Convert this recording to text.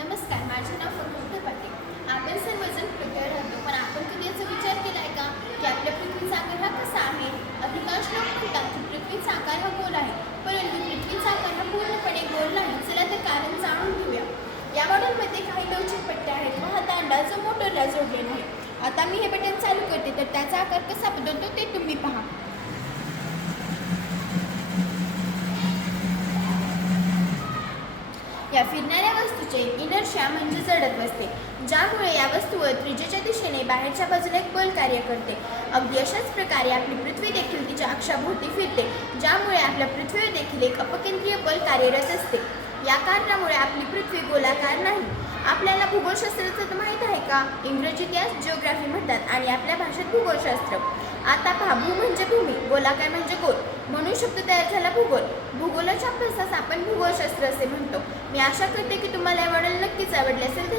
नमस्कार माझे नाव फक्त पाटील. आपण सर्वजण पृथ्वीवर राहतो पण आपण कधी याचा विचार केलाय का की आपल्या पृथ्वीचा आकार हा कसा आहे? अधिकांश लोक म्हणतात की पृथ्वीचा आकार हा गोल आहे परंतु पृथ्वीचा आकार हा पूर्णपणे गोल नाही. चला तर कारण जाणून घेऊया. या मॉडेलमध्ये काही लवचिक पट्ट्या आहेत. व हा दांडा जो मोटरला जोडलेला आहे. आता मी हे बटन चालू करते तर त्याचा आकार कसा बदलतो या फिरणाऱ्या वस्तूचे इनर्शिया म्हणजे जडत्व असते ज्यामुळे या वस्तूवर त्रिजेच्या दिशेने बाहेरच्या बाजूला एक बल कार्य करते. अगदी अशाच प्रकारे आपली पृथ्वी देखील तिच्या अक्षाभोवती फिरते ज्यामुळे आपल्या पृथ्वीवर देखील एक अपकेंद्रीय बल कार्यरत असते. या कारणामुळे आपली पृथ्वी गोलाकार नाही. आपल्याला भूगोलशास्त्राचं तर माहीत आहे का? इंग्रजीत यास जिओग्राफी म्हणतात आणि आपल्या भाषेत भूगोलशास्त्र. आता पहा भू म्हणजे भूमी गोलाकार म्हणजे गोल. म्हणून शब्द तयार झाला भूगोल. भूगोलाच्या अभ्यासास आपण भूगोलशास्त्र असे म्हणतो. मी आशा करते की तुम्हाला आवडेल नक्कीच आवडले असेल.